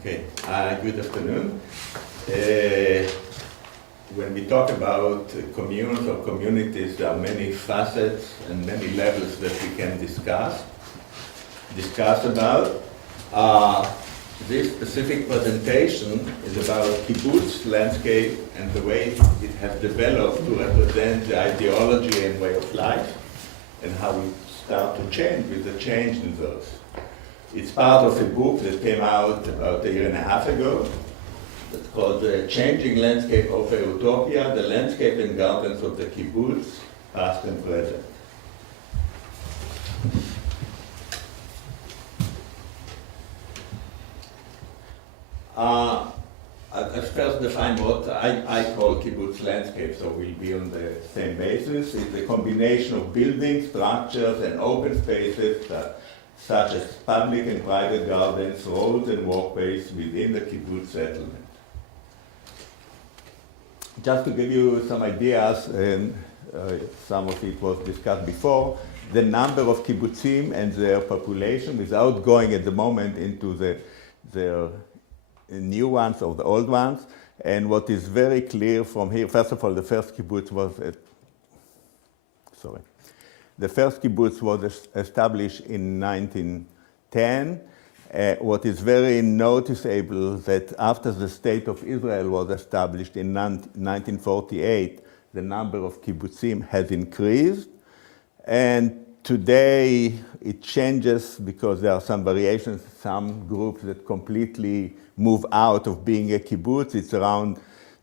Okay, good afternoon. When we talk about communes or communities, there are many facets and many levels that we can discuss about. This specific presentation is about kibbutz landscape and the way it has developed to represent the ideology and way of life, and how we start to change with the change in those. It's part of a book that came out about a year and a half ago. It's called The Changing Landscape of Utopia, the Landscape and Gardens of the Kibbutz, Past and Present. I'll first define what I call kibbutz landscape, so we'll be on the same basis. It's a combination of buildings, structures, and open spaces such as public and private gardens, roads, and walkways within the kibbutz settlement. Just to give you some ideas, and some of it was discussed before, the number of kibbutzim and their population, without going at the moment into their new ones or the old ones. And what is very clear from here, first of all, the first kibbutz was established in 1910. What is very noticeable that after the State of Israel was established in 1948, the number of kibbutzim has increased. And today it changes because there are some variations, some groups that completely move out of being a kibbutz. It's around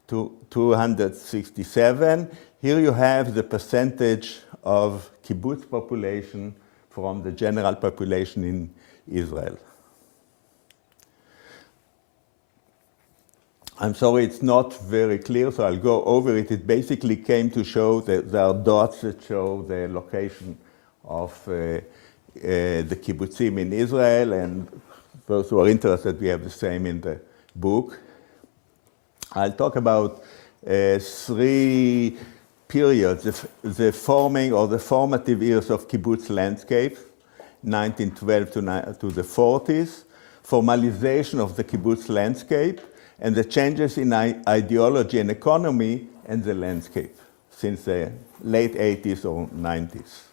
267. Here you have the percentage of kibbutz population from the general population in Israel. I'm sorry, it's not very clear, so I'll go over it. It basically came to show that there are dots that show the location of the kibbutzim in Israel, and those who are interested, we have the same in the book. I'll talk about three periods, the forming or the formative years of kibbutz landscape, 1912 to the 40s, formalization of the kibbutz landscape, and the changes in ideology and economy and the landscape since the late 80s or 90s.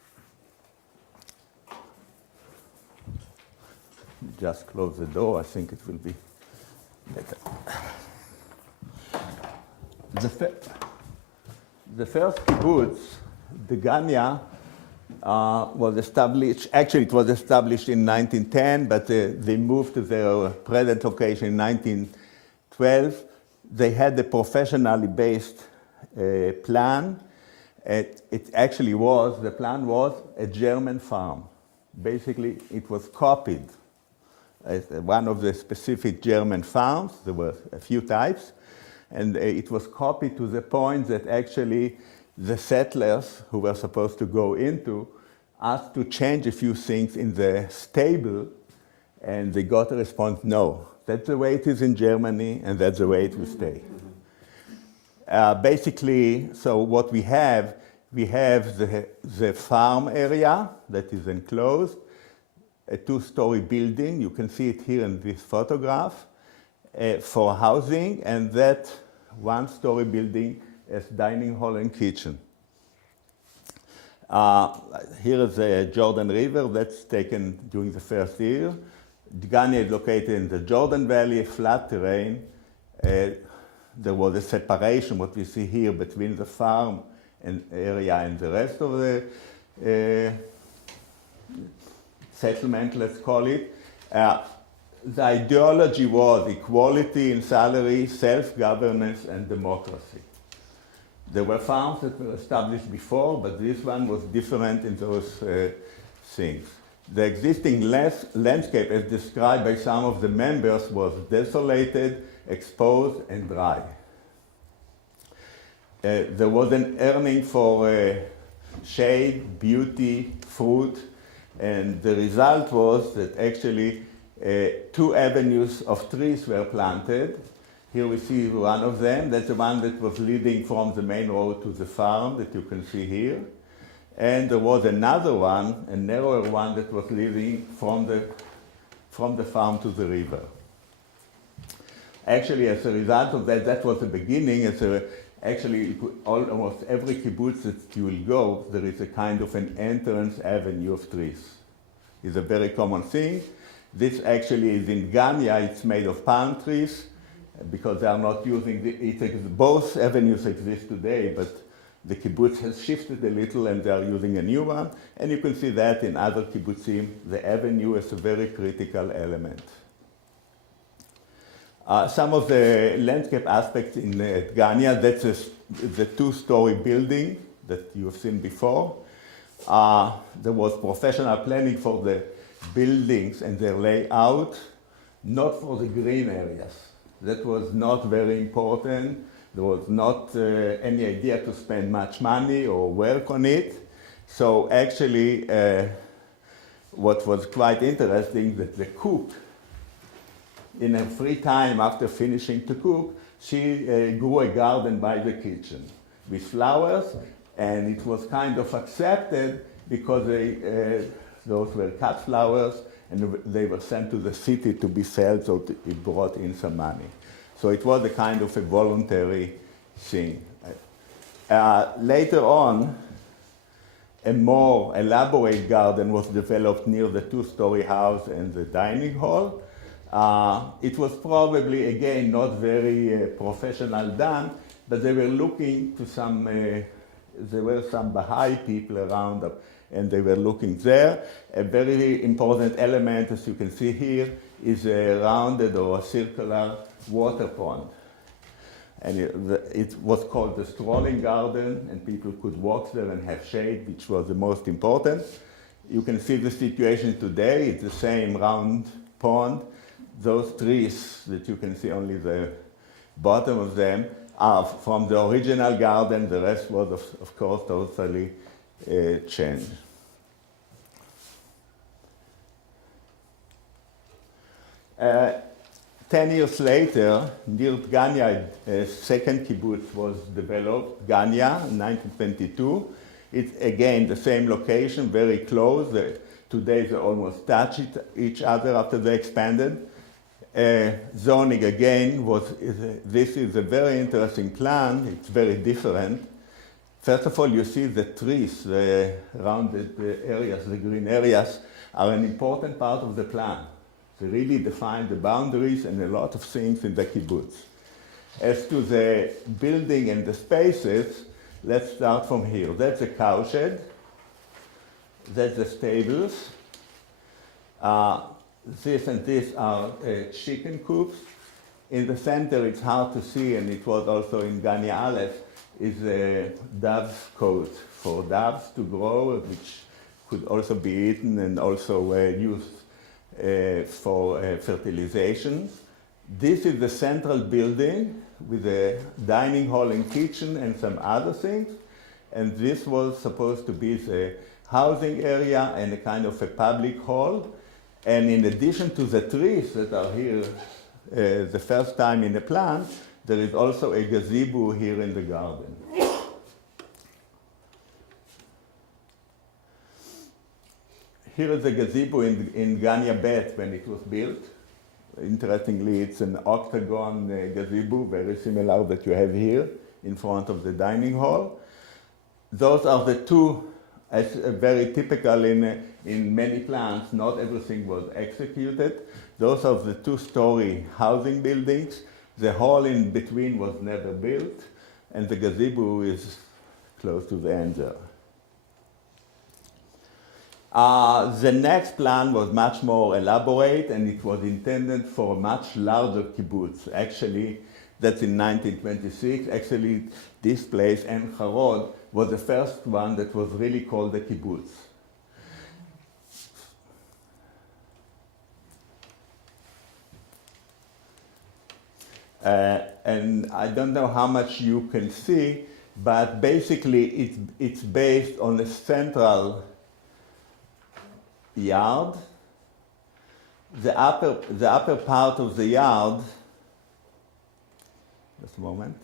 Just close the door, I think it will be better. The first kibbutz, the Ganya, was established, actually it was established in 1910, but they moved to their present location in 1912. They had a professionally based plan. It actually was, the plan was a German farm. Basically, it was copied as one of the specific German farms. There were a few types. And it was copied to the point that actually the settlers who were supposed to go into asked to change a few things in the stable, and they got a response, no, that's the way it is in Germany, and that's the way it will stay. Basically, so what we have the farm area that is enclosed, a two-story building, you can see it here in this photograph, for housing, and that one-story building as dining hall and kitchen. Here is the Jordan River, that's taken during the first year. Ganya is located in the Jordan Valley, flat terrain. There was a separation, what we see here, between the farm and area and the rest of the settlement, let's call it. The ideology was equality in salary, self-governance, and democracy. There were farms that were established before, but this one was different in those things. The existing landscape, as described by some of the members, was desolated, exposed, and dry. There was an earning for shade, beauty, fruit, and the result was that actually 2 avenues of trees were planted. Here we see one of them. That's the one that was leading from the main road to the farm that you can see here. And there was another one, a narrower one, that was leading from the farm to the river. Actually, as a result of that, that was the beginning. Actually, almost every kibbutz that you will go, there is a kind of an entrance avenue of trees. It's a very common thing. This actually is in Ganya. It's made of palm trees because they are not using both avenues exist today, but the kibbutz has shifted a little and they are using a new one. And you can see that in other kibbutzim, the avenue is a very critical element. Some of the landscape aspects in Ganya, that's the two-story building that you've seen before. There was professional planning for the buildings and their layout, not for the green areas. That was not very important. There was not any idea to spend much money or work on it. So actually, what was quite interesting that the cook, in her free time after finishing to cook, she grew a garden by the kitchen with flowers, and it was kind of accepted because those were cut flowers and they were sent to the city to be sold, so it brought in some money. So it was a kind of a voluntary thing. Later on, a more elaborate garden was developed near the two-story house and the dining hall. It was probably, again, not very professional done, but they were looking to some, there were some Baha'i people around, and they were looking there. A very important element, as you can see here, is a rounded or a circular water pond. And it was called the strolling garden, and people could walk there and have shade, which was the most important. You can see the situation today. It's the same round pond. Those trees that you can see only the bottom of them are from the original garden. The rest was, of course, totally changed. Uh, 10 years later, near Ganya, a second kibbutz was developed, Ganya, in 1922. It's again the same location, very close. Today they almost touch each other after they expanded. Zoning again this is a very interesting plan. It's very different. First of all, you see the trees, the rounded areas, the green areas, are an important part of the plan. They really define the boundaries and a lot of things in the kibbutz. As to the building and the spaces, let's start from here. That's a cowshed. That's the stables. This and this are chicken coops. In the center, it's hard to see, and it was also in Ganya Aleph, is a dove's cote for doves to grow, which could also be eaten and also used for fertilization. This is the central building with a dining hall and kitchen and some other things. And this was supposed to be the housing area and a kind of a public hall. And in addition to the trees that are here the first time in the plan, there is also a gazebo here in the garden. Here is a gazebo in Ganya Bet when it was built. Interestingly, it's an octagon gazebo, very similar that you have here in front of the dining hall. Those are the two, as very typical in many plans. Not everything was executed. Those are the two-story housing buildings. The hall in between was never built, and the gazebo is close to the end there. The next plan was much more elaborate, and it was intended for a much larger kibbutz. Actually, that's in 1926. Actually, this place, En Harod, was the first one that was really called a kibbutz. And I don't know how much you can see, but basically it's based on a central yard. The upper part of the yard, just a moment,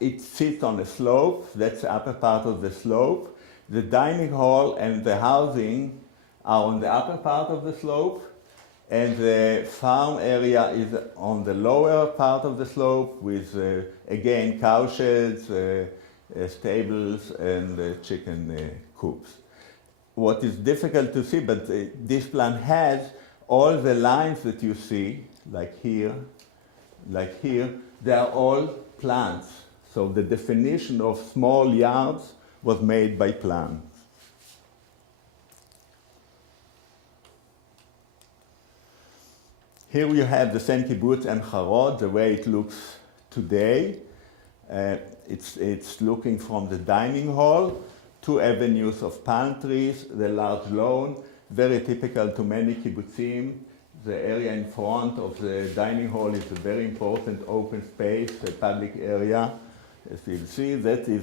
it sits on a slope. That's the upper part of the slope. The dining hall and the housing are on the upper part of the slope, And the farm area is on the lower part of the slope with, again, cow sheds, stables, and chicken coops. What is difficult to see, but this plan has all the lines that you see, like here, they are all plants. So the definition of small yards was made by plants. Here you have the same kibbutz and Harod, the way it looks today. It's looking from the dining hall, 2 avenues of palm trees, the large lawn, very typical to many kibbutzim. The area in front of the dining hall is a very important open space, a public area. As you'll see, that is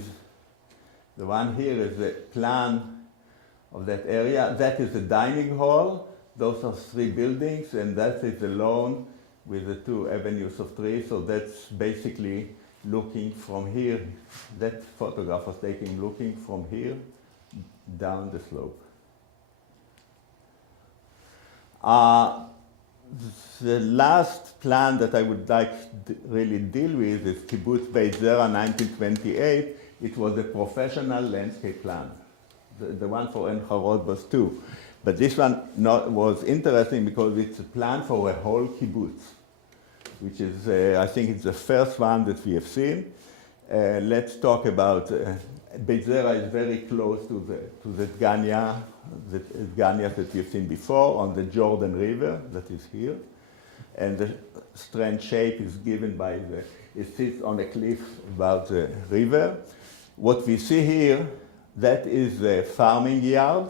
the one here is the plan of that area. That is the dining hall. Those are 3 buildings, and that is the lawn with the 2 avenues of trees. So that's basically looking from here. That photograph was taken looking from here down the slope. The last plan that I would like to really deal with is Kibbutz Beit Zera 1928. It was a professional landscape plan. The one for En Harod was 2. But this one was interesting because it's a plan for a whole kibbutz, which is, I think it's the first one that we have seen. Let's talk about, Beit Zera is very close to the Ganya, that we've seen before, on the Jordan River, that is here. And the strand shape is given by it sits on a cliff above the river. What we see here, that is the farming yard,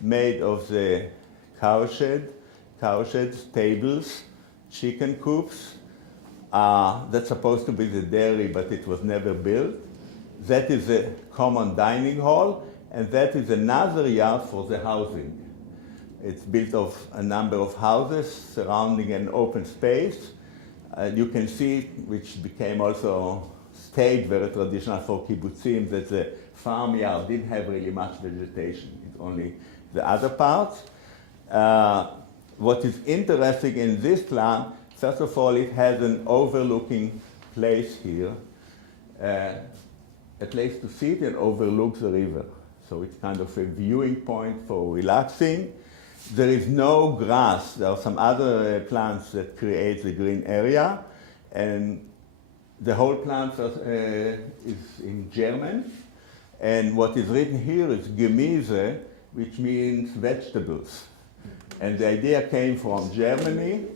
made of the cow sheds, stables, chicken coops. That's supposed to be the dairy, but it was never built. That is a common dining hall, and that is another yard for the housing. It's built of a number of houses surrounding an open space. You can see, which became also stayed very traditional for kibbutzim, that the farmyard didn't have really much vegetation. It's only the other parts. What is interesting in this plan, first of all, it has an overlooking place here, a place to sit and overlook the river. So it's kind of a viewing point for relaxing. There is no grass. There are some other plants that create the green area, and the whole plant is in German. And what is written here is Gemüse, which means vegetables. And the idea came from Germany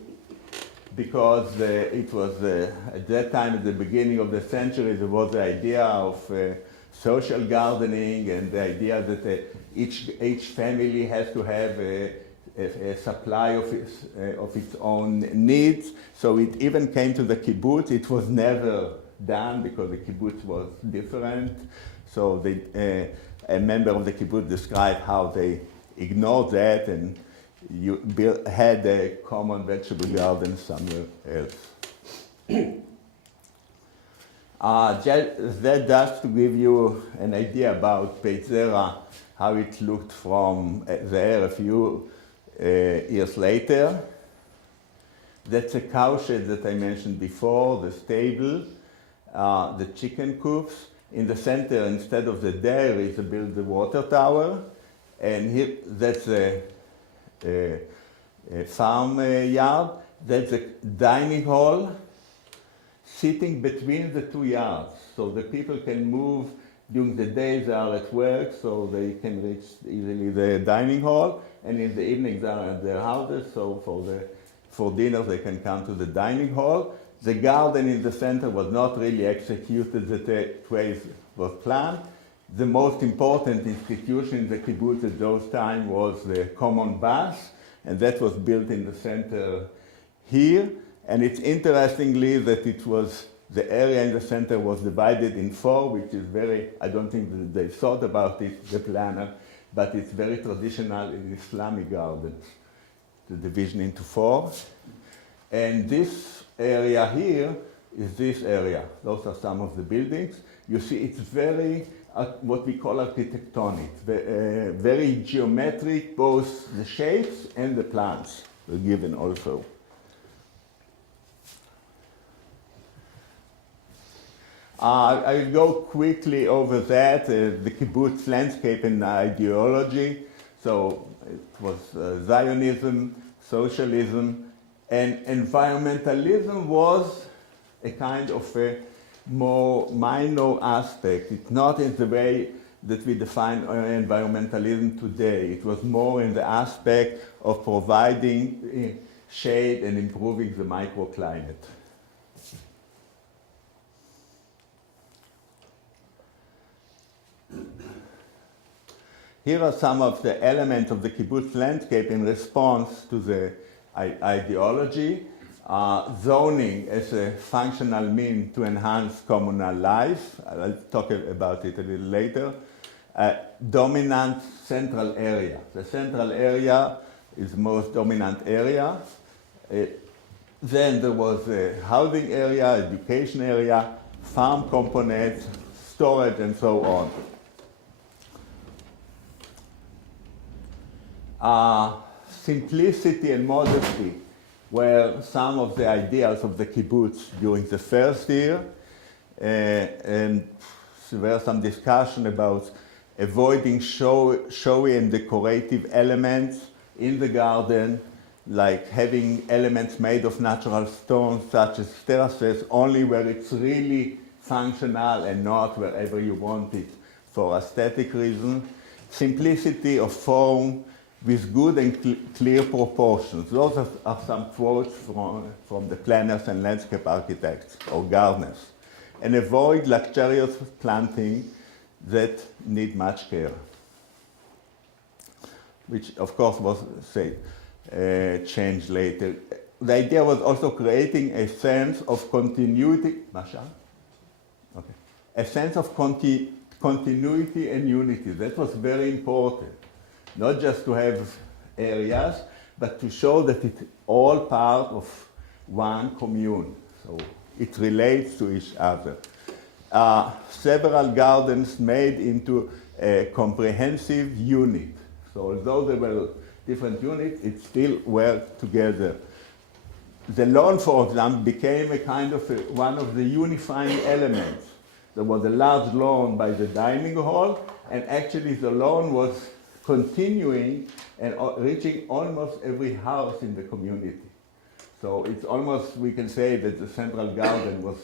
because it was, at that time, at the beginning of the century, there was the idea of social gardening and the idea that each family has to have a supply of its own needs. So it even came to the kibbutz. It was never done because the kibbutz was different. So a member of the kibbutz described how they ignored that and had a common vegetable garden somewhere else. That just to give you an idea about Beit Zera, how it looked from there a few years later. That's a cow shed that I mentioned before, the stable, the chicken coops. In the center, instead of the dairy, they built the water tower. And here, that's a farm yard. That's a dining hall sitting between the 2 yards. So the people can move during the day, they are at work, so they can reach easily the dining hall. And in the evening, they are at their houses, so for dinner, they can come to the dining hall. The garden in the center was not really executed the way it was planned. The most important institution in the kibbutz at those times was the common bath, and that was built in the center here. And it's interestingly that the area in the center was divided in 4, which is very, I don't think that they thought about it, the planner, but it's very traditional in Islamic gardens, the division into 4. And this area here is this area. Those are some of the buildings. You see, it's very, what we call architectonic, very geometric, both the shapes and the plans. were given also. I will go quickly over that, the kibbutz landscape and ideology. So it was Zionism, socialism, and environmentalism was a kind of a more minor aspect. It's not in the way that we define environmentalism today. It was more in the aspect of providing shade and improving the microclimate. Here are some of the elements of the kibbutz landscape in response to the ideology. Zoning as a functional mean to enhance communal life. I'll talk about it a little later. Dominant central area. The central area is the most dominant area. Then there was a housing area, education area, farm components, storage, and so on. Simplicity and modesty were some of the ideals of the kibbutz during the first year, and there were some discussion about avoiding showy and decorative elements in the garden, like having elements made of natural stones such as terraces only where it's really functional and not wherever you want it for aesthetic reasons. Simplicity of form with good and clear proportions. Those are some quotes from the planners and landscape architects or gardeners. And avoid luxurious planting that need much care, which of course was changed later. The idea was also creating a sense of continuity, okay. A sense of continuity and unity. That was very important. Not just to have areas, but to show that it's all part of one commune. So it relates to each other. Several gardens made into a comprehensive unit. So although there were different units, it still worked together. The lawn, for example, became a kind of one of the unifying elements. There was a large lawn by the dining hall, and actually the lawn was continuing and reaching almost every house in the community. So it's almost, we can say that the central garden was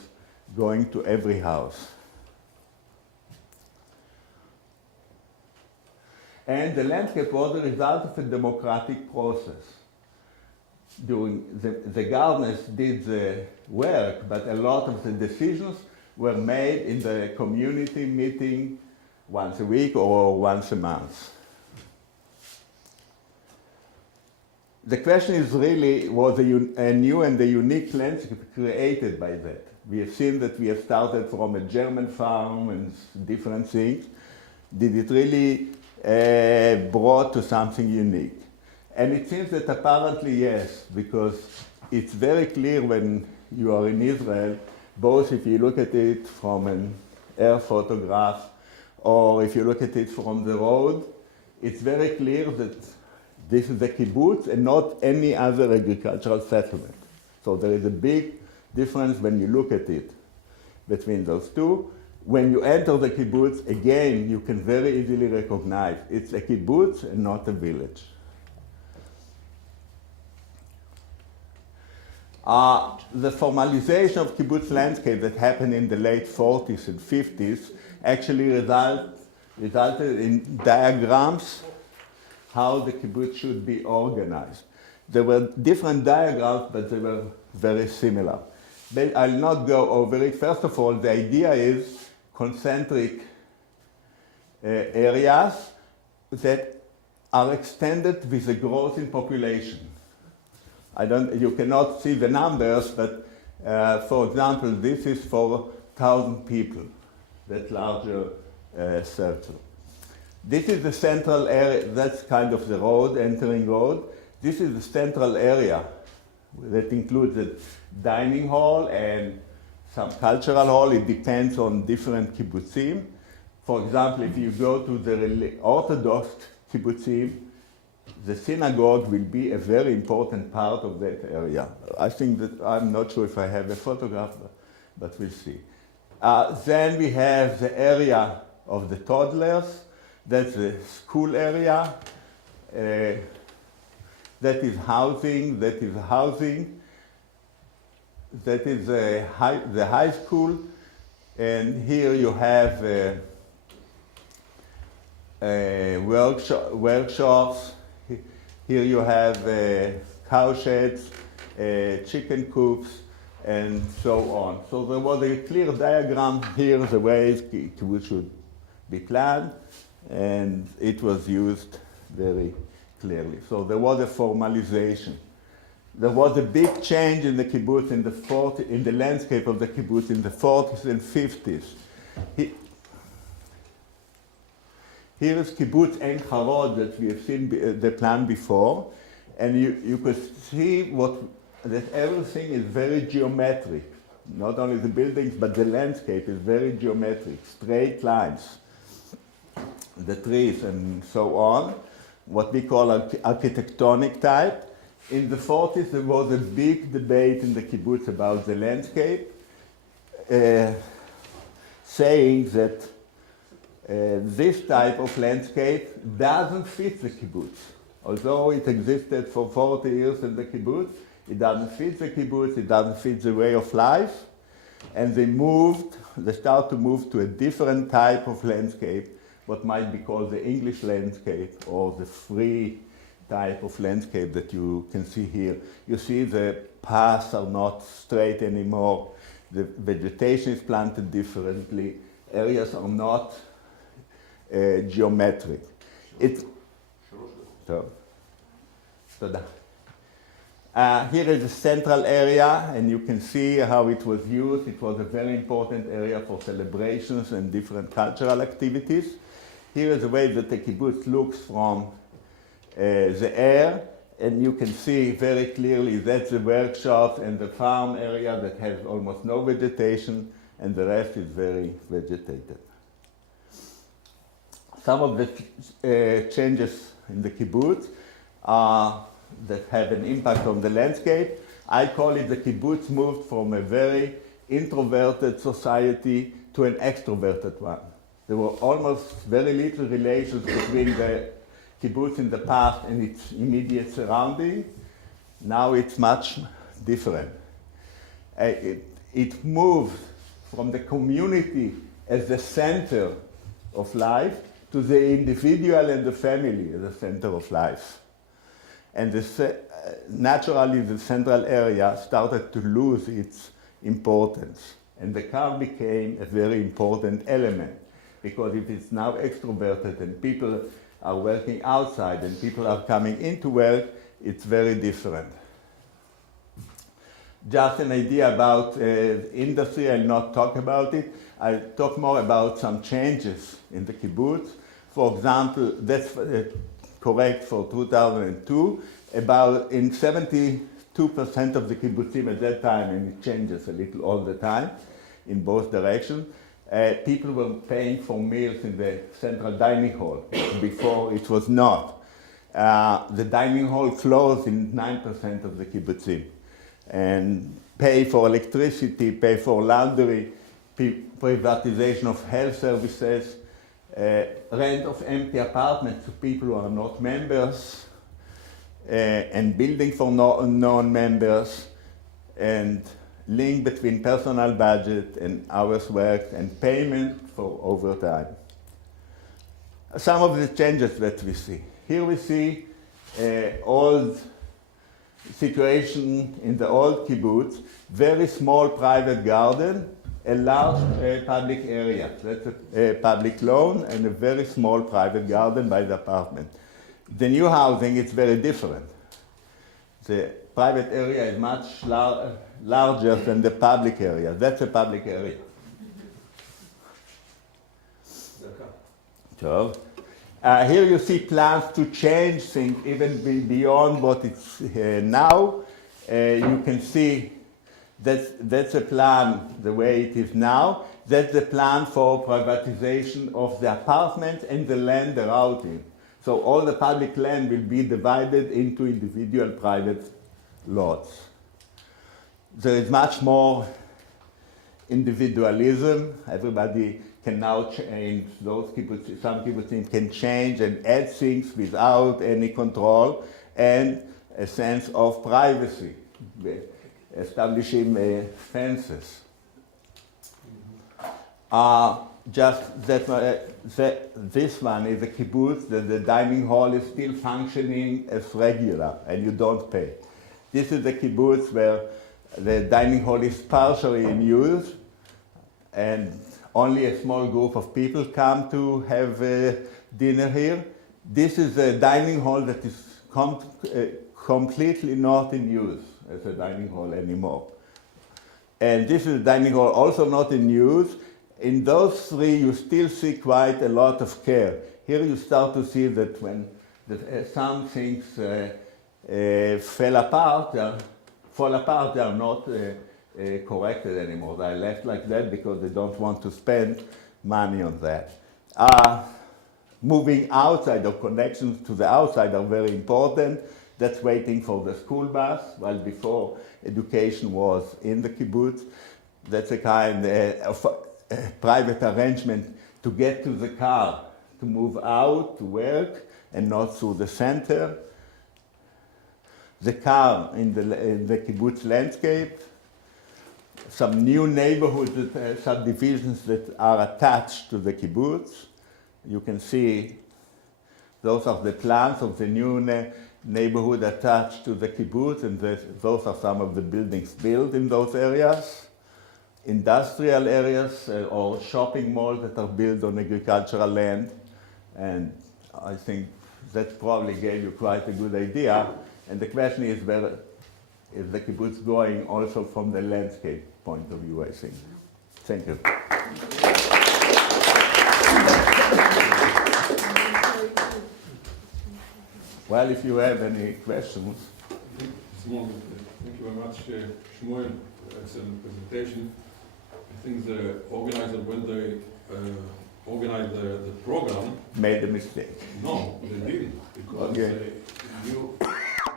going to every house. And the landscape was a result of a democratic process. During the gardeners did the work, but a lot of the decisions were made in the community meeting once a week or once a month. The question is really, was a new and a unique landscape created by that? We have seen that we have started from a German farm and different things. Did it really brought to something unique? And it seems that apparently yes, because it's very clear when you are in Israel, both if you look at it from an air photograph or if you look at it from the road, it's very clear that this is a kibbutz and not any other agricultural settlement. So there is a big difference when you look at it between those two. When you enter the kibbutz, again, you can very easily recognize it's a kibbutz and not a village. The formalization of kibbutz landscape that happened in the late 40s and 50s actually resulted in diagrams how the kibbutz should be organized. There were different diagrams, but they were very similar. But I'll not go over it. First of all, the idea is concentric areas that are extended with a growth in population. You cannot see the numbers, but for example, this is for 1,000 people, that larger circle. This is the central area, that's kind of the road, entering road. This is the central area that includes the dining hall and some cultural hall. It depends on different kibbutzim. For example, if you go to the Orthodox kibbutzim, the synagogue will be a very important part of that area. I think that, I'm not sure if I have a photograph, but we'll see. Then we have the area of the toddlers. That's the school area. That is housing. That is housing. That is the high school. And here you have workshops. Here you have cow sheds, chicken coops, and so on. So there was a clear diagram here, the way kibbutz should be planned, and it was used very clearly. So there was a formalization. There was a big change in the kibbutz in the landscape of the kibbutz in the 40s and 50s. Here is Kibbutz Ein Harod that we have seen the plan before, and you could see that everything is very geometric. Not only the buildings, but the landscape is very geometric, straight lines, the trees and so on, what we call architectonic type. In the 40s, there was a big debate in the kibbutz about the landscape, saying that this type of landscape doesn't fit the kibbutz. Although it existed for 40 years in the kibbutz, it doesn't fit the kibbutz, it doesn't fit the way of life. And they start to move to a different type of landscape, what might be called the English landscape or the free type of landscape that you can see here. You see the paths are not straight anymore, the vegetation is planted differently, areas are not geometric. Here is the central area, and you can see how it was used. It was a very important area for celebrations and different cultural activities. Here is the way that the kibbutz looks from the air, and you can see very clearly that's the workshops and the farm area that has almost no vegetation, and the rest is very vegetated. Some of the changes in the kibbutz that have an impact on the landscape. I call it the kibbutz moved from a very introverted society to an extroverted one. There were almost very little relations between the kibbutz in the past and its immediate surrounding. Now it's much different. It moved from the community as the center of life to the individual and the family as the center of life. And naturally, the central area started to lose its importance. And the car became a very important element, because if it's now extroverted and people are working outside and people are coming into work, it's very different. Just an idea about industry, I'll not talk about it. I'll talk more about some changes in the kibbutz. For example, that's correct for 2002, about in 72% of the kibbutzim at that time, and it changes a little all the time in both directions, people were paying for meals in the central dining hall. Before it was not. The dining hall closed in 9% of the kibbutzim. And pay for electricity, pay for laundry, privatization of health services, rent of empty apartments to people who are not members, and building for non-members, and link between personal budget and hours worked and payment for overtime. Some of the changes that we see. Here we see old situation in the old kibbutz, very small private garden, a large public area. That's a public lawn and a very small private garden by the apartment. The new housing is very different. The private area is much larger than the public area. That's a public area. So, here you see plans to change things even beyond what it's now. You can see that's a plan the way it is now. That's the plan for privatization of the apartments and the land around it. So all the public land will be divided into individual private lots. There is much more individualism. Everybody can now change. Some kibbutzim can change and add things without any control, and a sense of privacy, establishing fences. This one is a kibbutz that the dining hall is still functioning as regular, and you don't pay. This is a kibbutz where the dining hall is partially in use, and only a small group of people come to have dinner here. This is a dining hall that is completely not in use as a dining hall anymore. And this is a dining hall also not in use. In those three, you still see quite a lot of care. Here you start to see that when some things fall apart, they are not corrected anymore. They are left like that because they don't want to spend money on that. Moving outside or connections to the outside are very important. That's waiting for the school bus, while before education was in the kibbutz. That's a kind of private arrangement to get to the car, to move out to work and not through the center. The car in the kibbutz landscape, some new neighborhoods, subdivisions that are attached to the kibbutz. You can see those are the plans of the new neighborhood attached to the kibbutz, and those are some of the buildings built in those areas. Industrial areas or shopping malls that are built on agricultural land, and I think that probably gave you quite a good idea. And the question is, where is the kibbutz going also from the landscape point of view, I think. Thank you. Well, if you have any questions. Thank you very much, Shmuel. Excellent presentation. I think the organizer, when they organized the program, made a mistake. No, they didn't, because the new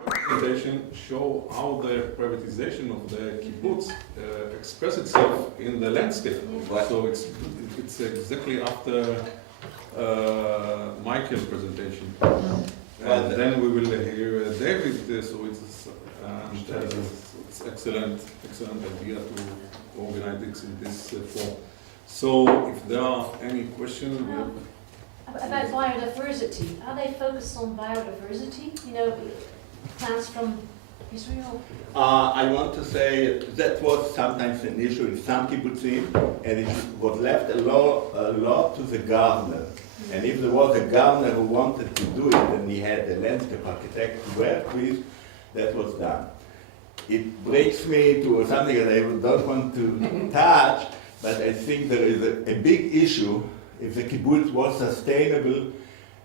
presentation show how the privatization of the kibbutz expresses itself in the landscape. Right. So it's exactly after Michael's presentation. And then we will hear David, so it's excellent idea to organize it in this form. So if there are any questions, about biodiversity, are they focused on biodiversity? You know, plants from Israel? I want to say that was sometimes an issue in some kibbutzim, and it was left a lot to the gardener. And if there was a gardener who wanted to do it, and he had a landscape architect to work with, that was done. It brings me to something that I don't want to touch, but I think there is a big issue if the kibbutz was sustainable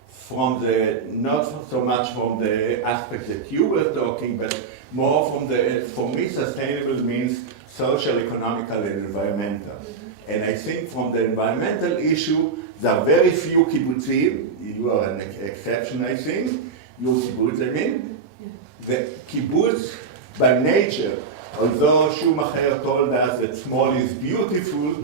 from the, not so much from the aspect that you were talking, but more from the, for me, sustainable means social, economical, and environmental. And I think from the environmental issue, there are very few kibbutzim. You are an exception, I think. Your kibbutz, I mean. The kibbutz, by nature, although Schumacher told us that small is beautiful,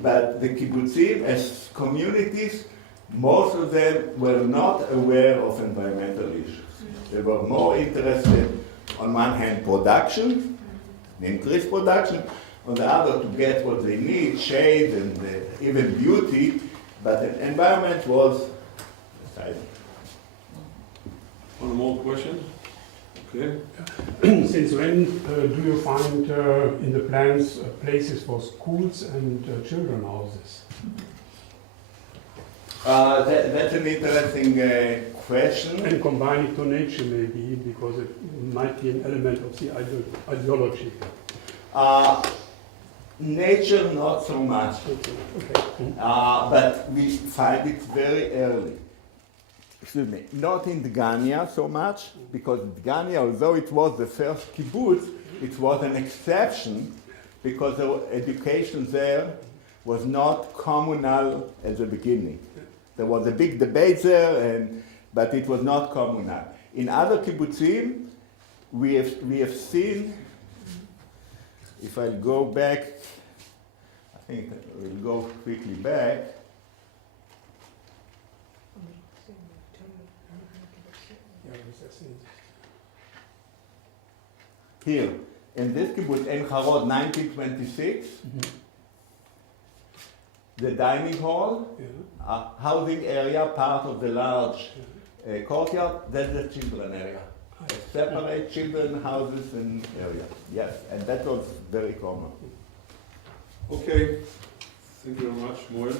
but the kibbutzim as communities, most of them were not aware of environmental issues. They were more interested, on one hand, production, increased production, on the other, to get what they need, shade and even beauty, but the environment was silent. One more question? Okay. Since when do you find in the plans places for schools and children houses? That's an interesting question. And combine it to nature maybe, because it might be an element of the ideology. Nature, not so much. Okay. But we find it very early. Excuse me, not in Dgania so much, because Dgania, although it was the first kibbutz, it was an exception because the education there was not communal at the beginning. There was a big debate there, and but it was not communal. In other kibbutzim, we have seen, if I go back, I think we'll go quickly back. Here, in this kibbutz, Ein Harod, 1926, the dining hall, a housing area, part of the large courtyard, that's the children area. Separate children houses and area. Yes, and that was very common. Okay, thank you very much, Shmuel.